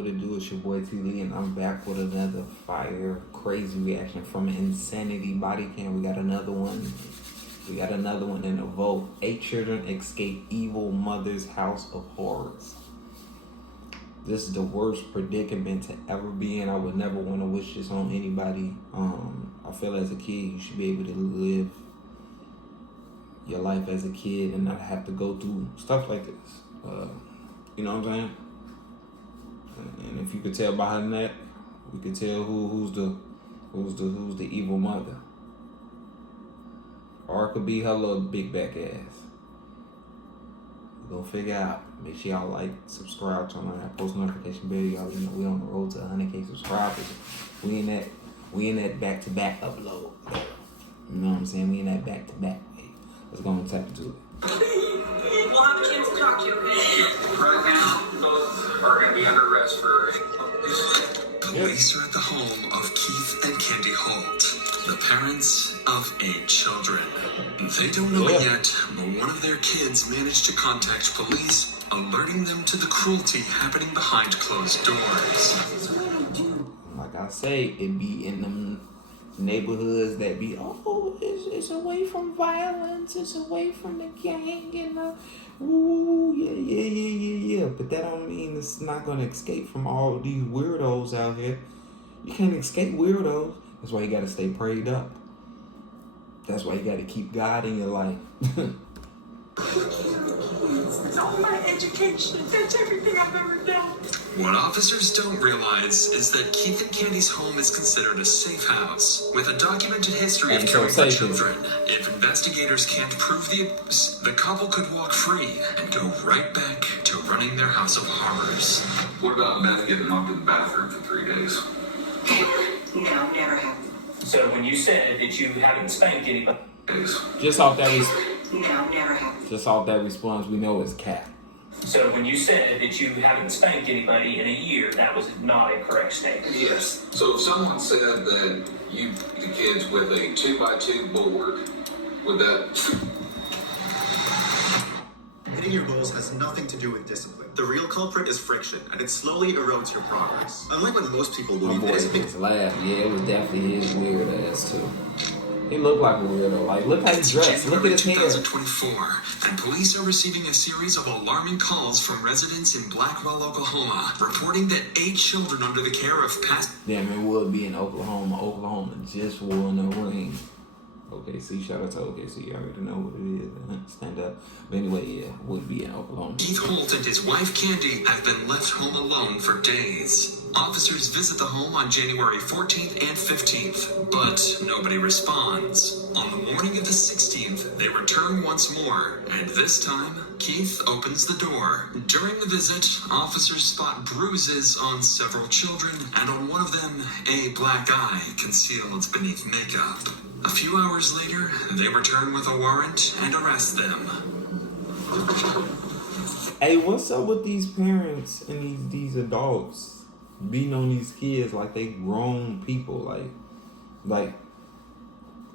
what it do? It's your boy TeeLee, and I'm back with another fire, crazy reaction from Insanity Body Cam. We got another one. We got another one in a vote. 8 children escape evil mother's house of horrors. This is the worst predicament to ever be in. I would never want to wish this on anybody. I feel as a kid, you should be able to live your life as a kid and not have to go through stuff like this. You know what I'm saying? And if you could tell behind that, we could tell who's the evil mother. Or it could be her little big back ass. We're gonna figure out. Make sure y'all like, subscribe, turn on that post notification bell. Y'all already know we on the road to 100K subscribers. We in that back-to-back upload. You know what I'm saying? We in that back-to-back. Let's go and tap into it. We'll have a chance to talk to you, okay? Right now, both are going to be under arrest for... Police are at the home of Keith and Candy Holt, the parents of 8 children. They don't know it yet, but one of their kids managed to contact police, alerting them to the cruelty happening behind closed doors. Like I say, it be in them neighborhoods that be, it's away from violence, it's away from the gang, and yeah. But that don't mean it's not gonna escape from all these weirdos out here. You can't escape weirdos. That's why you gotta stay prayed up. That's why you gotta keep God in your life. It's all my education. That's everything I've ever done. What officers don't realize is that Keith and Candy's home is considered a safe house, with a documented history of caring for children. If investigators can't prove the abuse, the couple could walk free and go right back to running their house of horrors. What about Beth getting locked in the bathroom for 3 days? No, never happened. So when you said that you haven't spanked anybody... Just off that No, never happened. Just off that response, we know it's cap. So when you said that you haven't spanked anybody in a year, that was not a correct statement. Yes. So if someone said that you beat the kids with a 2x2 board, would that... Hitting your goals has nothing to do with discipline. The real culprit is friction, and it slowly erodes your progress. Unlike what most people My believe, boy just laughed. Yeah, it was definitely his weird ass too. He looked like a weirdo. Like, look how he's dressed. Look at his hair. 2024, and police are receiving a series of alarming calls from residents in Blackwell, Oklahoma, reporting that 8 children under the care of past... Damn, it would be in Oklahoma. Oklahoma just won the ring. OKC, shout out to OKC. You already know what it is. Stand up. But anyway, yeah, would be in Oklahoma. Keith Holt and his wife Candy have been left home alone for days. Officers visit the home on January 14th and 15th, but nobody responds. On the morning of the 16th, they return once more, and this time, Keith opens the door. During the visit, officers spot bruises on several children, and on one of them, a black eye concealed beneath makeup. A few hours later, they return with a warrant and arrest them. Hey, what's up with these parents and these adults beating on these kids like they grown people? Like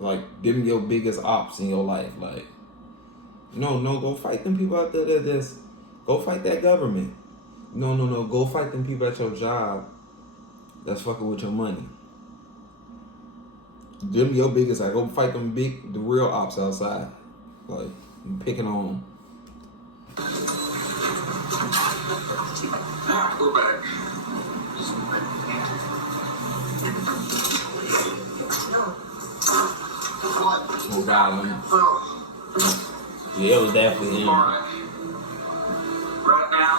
them your biggest ops in your life. Like, no, go fight them people out there that just go fight that government. No, go fight them people at your job that's fucking with your money. Them your biggest, like, go fight them the real ops outside. Like, you picking on them. We're back. Oh, God, yeah, it was definitely him. Alright. Right now,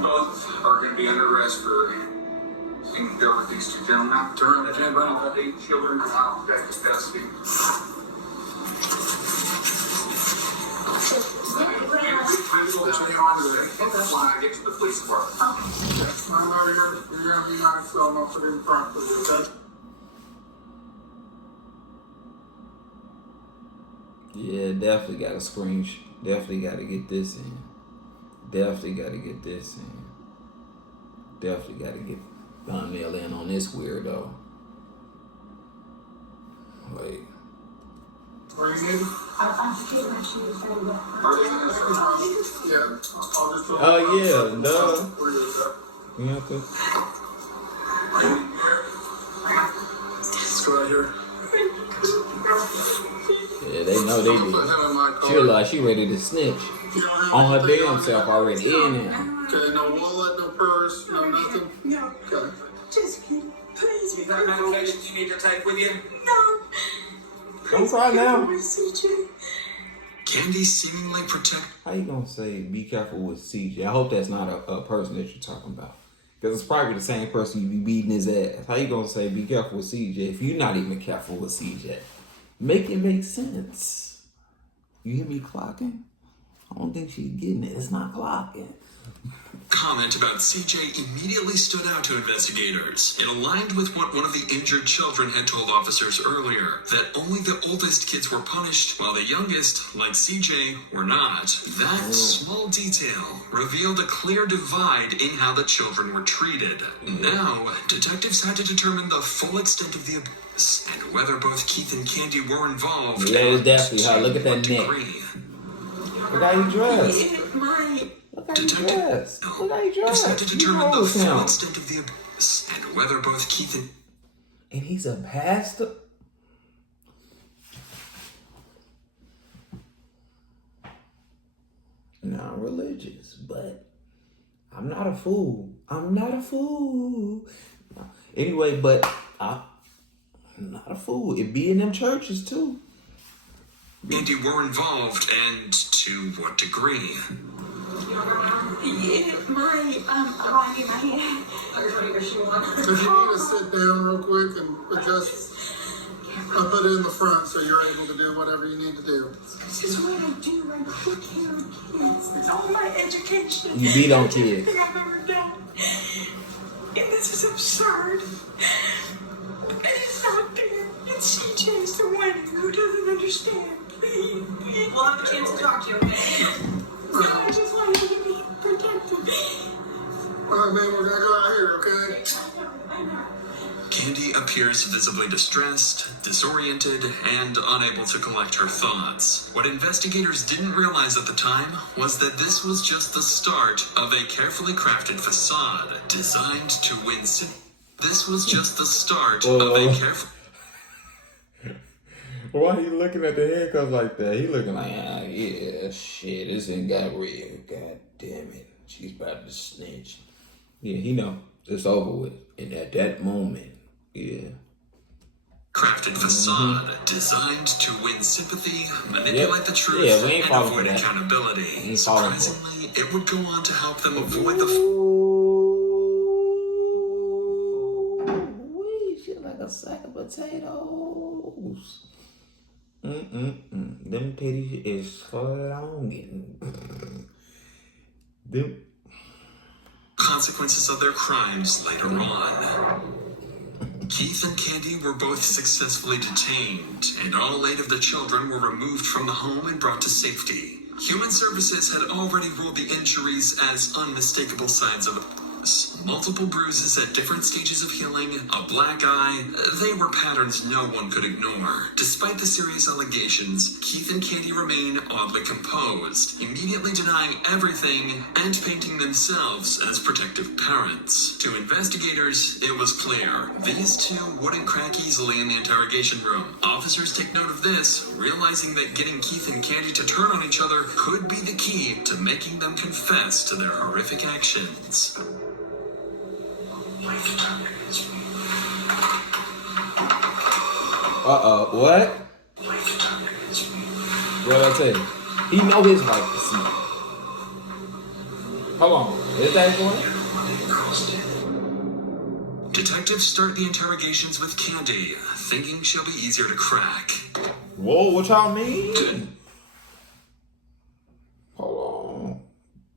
both are going to be under arrest for being there with these 2 gentlemen. Turn the gentlemen about 8 children out of protective custody. That's when I get to the police department. I know you're going to be nice, so I'm going to put it in front of you, okay? Yeah, definitely got a screenshot. Definitely got to get this in. Definitely got to get this in. Definitely got to get thumbnail in on this weirdo. Wait. Are you needed? I'm taking my shoes very well. Yeah. I'll just Oh, yeah, duh. Where is that? You know what? Let's go right here. Yeah, they know they Put him do. in my car. She was like, she ready to snitch You don't have on her anything damn on self you? already in there. Okay, no wallet, no purse, no nothing? No, Okay. just kidding. Please, Is there medications you need to take with you? no. Don't cry now. With CJ. Candy seemingly protect. How you gonna say be careful with CJ? I hope that's not a person that you're talking about. Because it's probably the same person you be beating his ass. How you gonna say be careful with CJ if you're not even careful with CJ? Make it make sense. You hear me clocking? I don't think she's getting it. It's not clocking. Comment about CJ immediately stood out to investigators. It aligned with what one of the injured children had told officers earlier, that only the oldest kids were punished, while the youngest, like CJ, were not. That small detail revealed a clear divide in how the children were treated. Now, detectives had to determine the full extent of the abuse and whether both Keith and Candy were involved. Yeah, it's definitely her. Look at that neck. Look how you dressed. It might. Look how you dressed. Look how you Detectives had dressed. to You determine the knows full him. extent of the abuse and whether both Keith and And he's a pastor. Not religious, but I'm not a fool. I'm not a fool. No. Anyway, but I'm not a fool. It be in them churches too. Andy were involved, and to what degree? It might. Right in my hand. If you need to sit down real quick and adjust, I'll put it in the front so you're able to do whatever you need to do. This is what I do. I take care of kids. It's all my education. You beat on kids. Everything I've ever done. And this is absurd. And it's not fair. And CJ's the one who doesn't understand. Please, please. We'll have a chance to talk to you, okay? No, I just want you to be protected. All right, man, we're gonna go out here, okay? I know. Candy appears visibly distressed, disoriented, and unable to collect her thoughts. What investigators didn't realize at the time was that this was just the start of a carefully crafted facade designed to win This was just the start of a careful... Why he looking at the handcuffs like that? He looking like, ah, yeah, shit, this ain't got real. God damn it. She's about to snitch. Yeah, he know. It's over with. And at that moment, yeah. crafted facade designed to win sympathy, manipulate the truth, Yeah, we ain't and falling avoid for that. accountability. Ain't falling for it. Surprisingly, it would go on to help them avoid the... Ooh, shit like a sack of potatoes. Them titties is slonging. Them. consequences of their crimes later on. Keith and Candy were both successfully detained, and all 8 of the children were removed from the home and brought to safety. Human Services had already ruled the injuries as unmistakable signs of abuse. Multiple bruises at different stages of healing, a black eye, they were patterns no one could ignore. Despite the serious allegations, Keith and Candy remain oddly composed, immediately denying everything and painting themselves as protective parents. To investigators, it was clear these two wouldn't crack easily in the interrogation room. Officers take note of this, realizing that getting Keith and Candy to turn on each other could be the key to making them confess to their horrific actions. What? What I tell you? He know his wife to see. Hold on. Is that going? Detectives start the interrogations with Candy, thinking she'll be easier to crack. Whoa, what y'all mean? Hold on.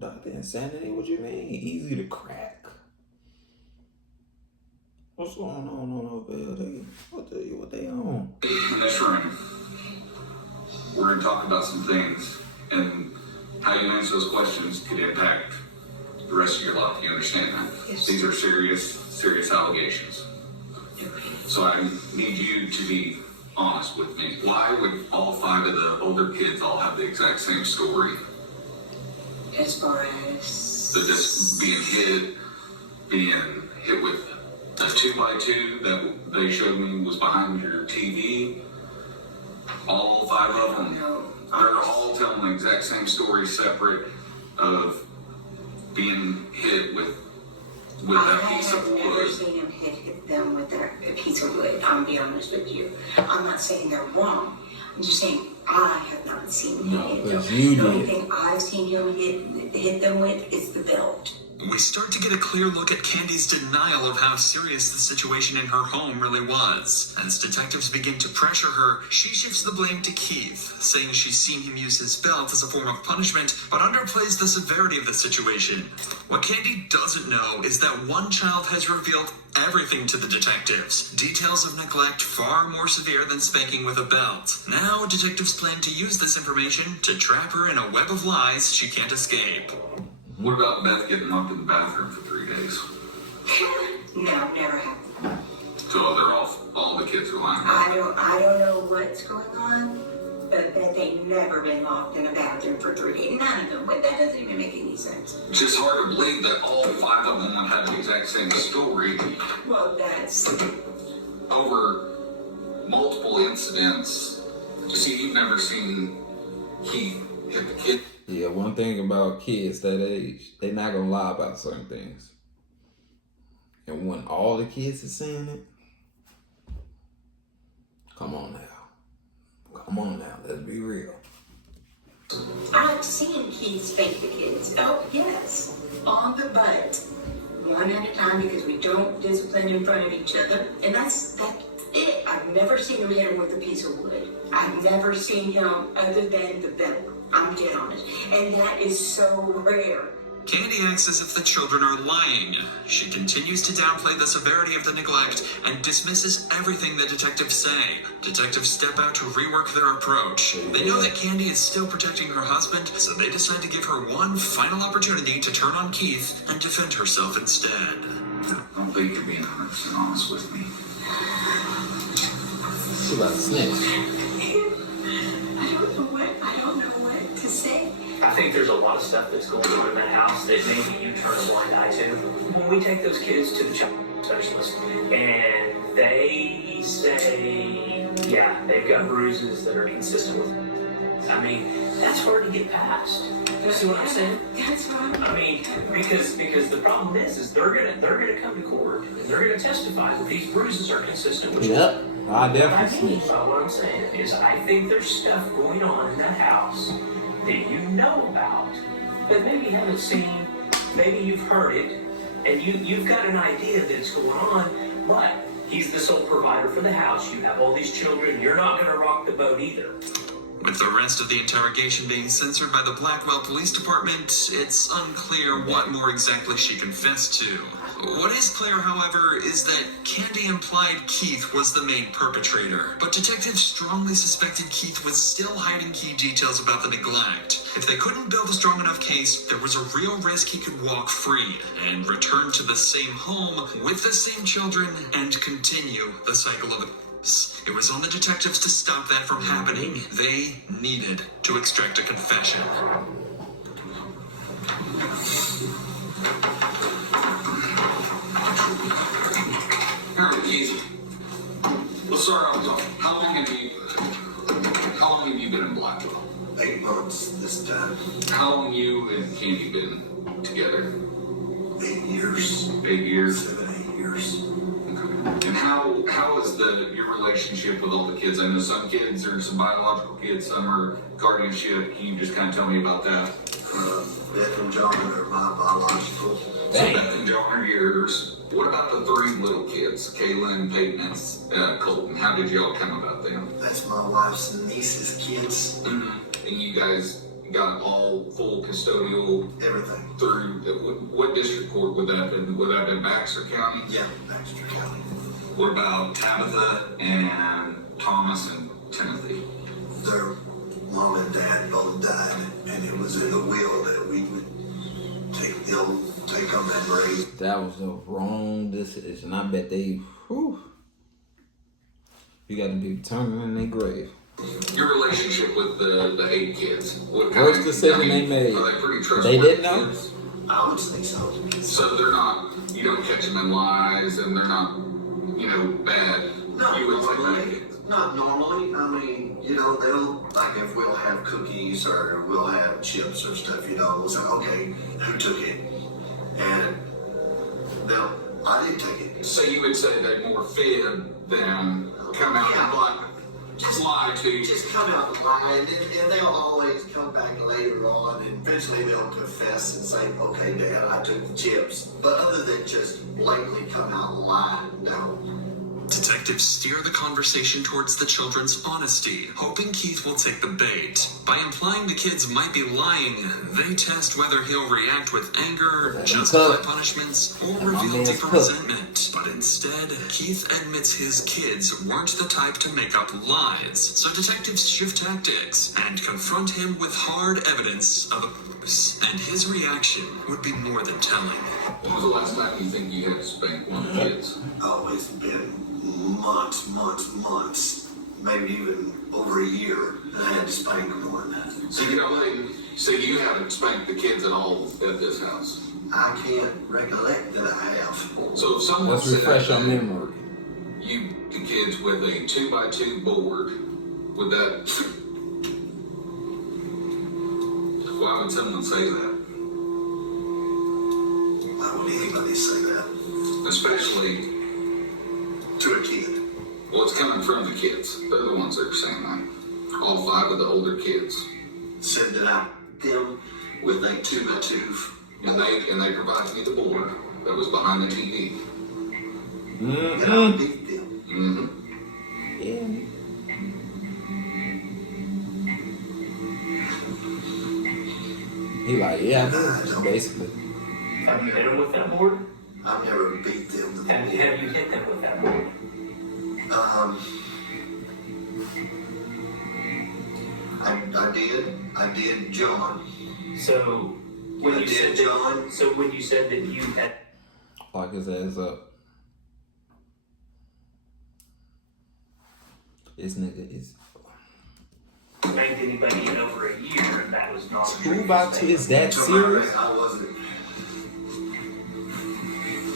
Dr. Insanity, what you mean? Easy to crack. What's going on over there? What they on? In this room, we're going to talk about some things, and how you answer those questions could impact the rest of your life. You understand that? Yes. These are serious allegations. So I need you to be honest with me. Why would all 5 of the older kids all have the exact same story? As far as... That this being hid, being hit with a 2x2 that they showed me was behind your TV. All 5 of them, they're all telling the exact same story, separate, of being hit with that piece of wood. I've never seen him hit them with a piece of wood. I'm gonna be honest with you. I'm not saying they're wrong. I'm just saying I have not seen him hit them. The only thing I've seen him hit them with is the belt. We start to get a clear look at Candy's denial of how serious the situation in her home really was. As detectives begin to pressure her, she shifts the blame to Keith, saying she's seen him use his belt as a form of punishment, but underplays the severity of the situation. What Candy doesn't know is that one child has revealed everything to the detectives. Details of neglect far more severe than spanking with a belt. Now, detectives plan to use this information to trap her in a web of lies she can't escape. What about Beth getting locked in the bathroom for 3 days? No, never happened. So they're all the kids are lying. I don't know what's going on, but that they've never been locked in a bathroom for 3 days. None of them. But that doesn't even make any sense. It's just hard to believe that all 5 of them would have the exact same story. Well, that's... Over multiple incidents. See, you've never seen Keith hit the kid. Yeah, one thing about kids that age, they're not gonna lie about certain things. And when all the kids are saying it, come on now, let's be real. I've seen Keith spank the kids. Oh, yes. On the butt. One at a time, because we don't discipline in front of each other. And that's it. I've never seen him hit him with a piece of wood. I've never seen him other than the belt. I'm dead honest. And that is so rare. Candy acts as if the children are lying. She continues to downplay the severity of the neglect and dismisses everything the detectives say. Detectives step out to rework their approach. They know that Candy is still protecting her husband, so they decide to give her one final opportunity to turn on Keith and defend herself instead. I don't think you're being 100% honest with me. She about to snitch. I don't know what to say. I think there's a lot of stuff that's going on in that house that maybe you turn a blind eye to. When we take those kids to the child specialist and they say, yeah, they've got bruises that are consistent with, I mean, that's hard to get past. You see what I'm saying? That's right. I mean, because the problem is they're gonna come to court and they're gonna testify that these bruises are consistent with. Yep, I definitely snitch. What I'm saying is, I think there's stuff going on in that house that you know about, but maybe you haven't seen, maybe you've heard it, and you've got an idea that it's going on, but he's the sole provider for the house, you have all these children, you're not going to rock the boat either. With the rest of the interrogation being censored by the Blackwell Police Department, it's unclear what more exactly she confessed to. What is clear, however, is that Candy implied Keith was the main perpetrator, but detectives strongly suspected Keith was still hiding key details about the neglect. If they couldn't build a strong enough case, there was a real risk he could walk free and return to the same home with the same children and continue the cycle of abuse. It was on the detectives to stop that from happening. They needed to extract a confession. All right, Keith. Let's start out with how long have you been in Blackwell? 8 months this time. How long you and Candy been together? 8 years. 8 years? 7, 8 years. And how is your relationship with all the kids? I know some kids are some biological kids, some are guardianship. Can you just kind of tell me about that? Beth and John are my biological. So Beth and John are yours. What about the 3 little kids, Kaylin, Peyton, and Colton? How did y'all come about them? That's my wife's and niece's kids. Mm-hmm. And you guys got all full custodial everything through what district court would that have been? Would that have been Baxter County? Yeah, Baxter County. What about Tabitha and Thomas and Timothy? Their mom and dad both died, and it was in the will that we would take on that grave. That was the wrong decision. I bet they, you got to be determined in their grave. Your relationship with the 8 kids. What Worst decision they made. Are they pretty They didn't know? Kids? I would say so. So they're not, you don't catch them in lies, and they're not, bad. Not You would say normally. bad. Not normally. I mean, they'll, like, if we'll have cookies or we'll have chips or stuff, we'll say, okay, who took it? And I didn't take it. So you would say they more fed than come out and lie to you. Just come out and lie, and they'll always come back later on, and eventually they'll confess and say, okay, Dad, I took the chips. But other than just blatantly come out and lie, no. Detectives steer the conversation towards the children's honesty, hoping Keith will take the bait. By implying the kids might be lying, they test whether he'll react with anger, justify punishments, or reveal deeper resentment. But instead, Keith admits his kids weren't the type to make up lies, so detectives shift tactics and confront him with hard evidence of abuse. And his reaction would be more than telling. When was the last time you think you had to spank one of the kids? Oh, it's been months, maybe even over a year, and I had to spank one. So you haven't spanked the kids at all at this house? I can't recollect that I have. So if someone Let's refresh our memory. You the kids with a 2x2 board, would that? Why would someone say that? Why would anybody say that? Especially to a kid. Well, it's coming from the kids. They're the ones that are saying that. All 5 of the older kids. Said that I them with a 2x2. And they provided me the board that was behind the TV. And I beat them. Mm-hmm. Yeah. He like, yeah, basically. Have you hit him with that board? I've never beat them. Have you hit them with that board? I did John. So when you said that you had Lock his ass up. This nigga is. spanked anybody in over a year, and that was not true. Who about to is that serious? I wasn't.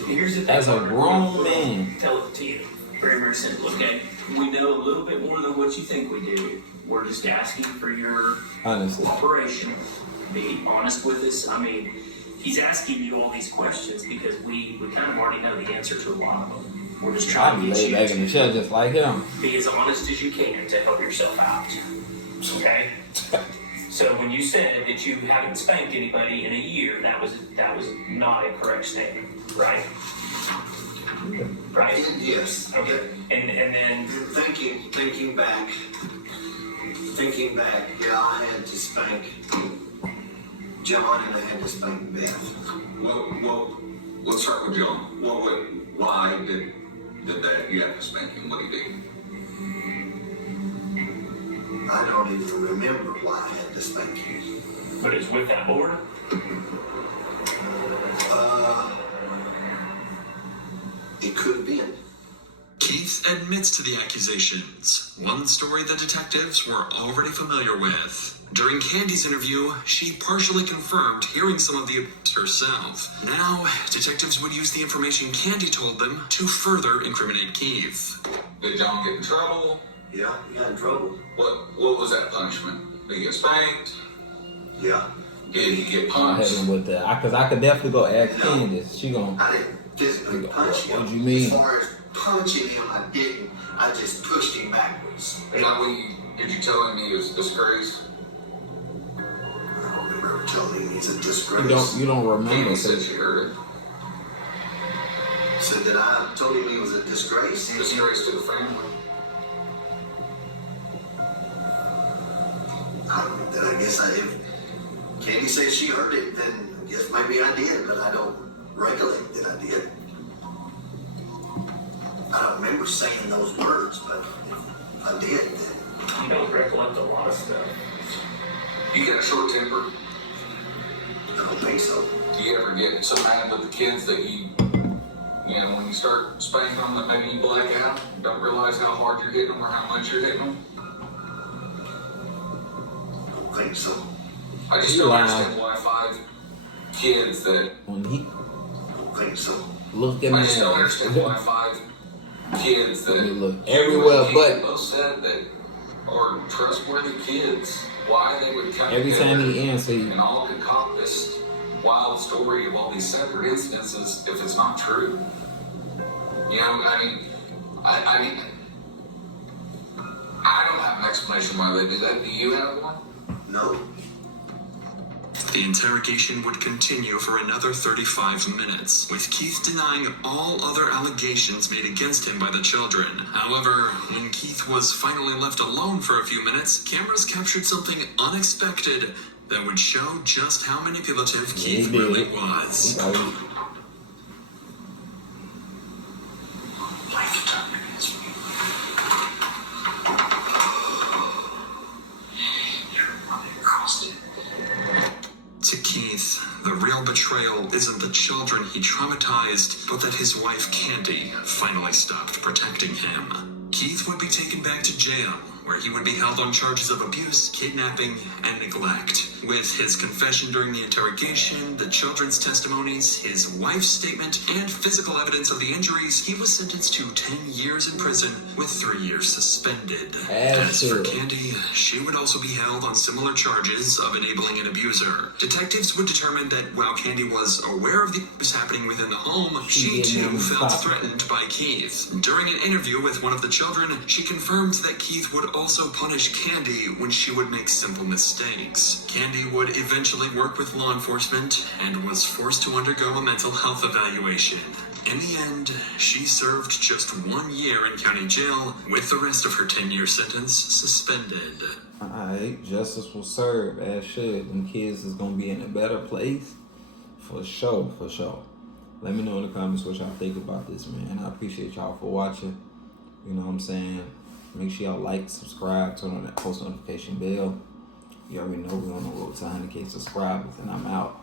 Here's the thing. As a grown man. Tell it to you. Very, very simple. Okay, we know a little bit more than what you think we do. We're just asking for your Honestly. cooperation. Be honest with us. I mean, he's asking you all these questions because we kind of already know the answer to a lot of them. We're just I'll trying be to get laid back in the you chair just like him. to be as honest as you can to help yourself out. Okay? So when you said that you haven't spanked anybody in a year, that was not a correct statement, right? Right? Yes. Okay. And then Thinking back, yeah, I had to spank John and I had to spank Beth. Well, let's start with John. Why did that you have to spank him? What did he do? I don't even remember why I had to spank him. but it's with that board. It could have been. Keith admits to the accusations, one story the detectives were already familiar with. During Candy's interview, she partially confirmed hearing some of the abuse herself. Now, detectives would use the information Candy told them to further incriminate Keith. Did John get in trouble? Yeah, he got in trouble. What was that punishment? Did he get spanked? Yeah. Did he get I punched? hit him with that. Cause I could definitely go ask Candace. She gon' I didn't physically punch him. What do you mean? As far as punching him, I didn't. I just pushed him backwards. Did you tell him he was disgraced? I don't remember telling him he's a disgrace. You don't remember. Candy said she heard it. Said that I told him he was a disgrace. Disgrace to the family. I guess if Candy said she heard it, then I guess maybe I did, but I don't recollect that I did. I don't remember saying those words, but if I did, then You don't recollect a lot of stuff. You got a short temper. I don't think so. Do you ever get so mad with the kids that when you start spanking them that maybe you black out? Don't realize how hard you're hitting them or how much you're hitting them? I don't think so. I just You don't lying. understand why kids that when he I think so. looked in I just don't there. understand why 5 kids that They look you everywhere and but- Keith both said that are trustworthy kids, why they would come Every time together he answers, he and all concoct this wild story of all these separate instances if it's not true. You know, I mean, I don't have an explanation why they do that. Do you have one? No. The interrogation would continue for another 35 minutes, with Keith denying all other allegations made against him by the children. However, when Keith was finally left alone for a few minutes, cameras captured something unexpected that would show just how manipulative Keith really was. To Keith, the real betrayal isn't the children he traumatized, but that his wife Candy finally stopped protecting him. Keith would be taken back to jail, where he would be held on charges of abuse, kidnapping, and neglect. With his confession during the interrogation, the children's testimonies, his wife's statement, and physical evidence of the injuries, he was sentenced to 10 years in prison with 3 years suspended. As for Candy, she would also be held on similar charges of enabling an abuser. Detectives would determine that while Candy was aware of the abuse happening within the home, she too felt threatened by Keith. During an interview with one of the children, she confirmed that Keith would also punish Candy when she would make simple mistakes. Candy would eventually work with law enforcement and was forced to undergo a mental health evaluation. In the end, she served just 1 year in county jail, with the rest of her 10-year sentence suspended. Alright, justice will serve as should. Them kids is gonna be in a better place. For sure, for sure. Let me know in the comments what y'all think about this, man. I appreciate y'all for watching. You know what I'm saying? Make sure y'all like, subscribe, turn on that post notification bell. You already know we're on the road to 100K subscribers, and I'm out.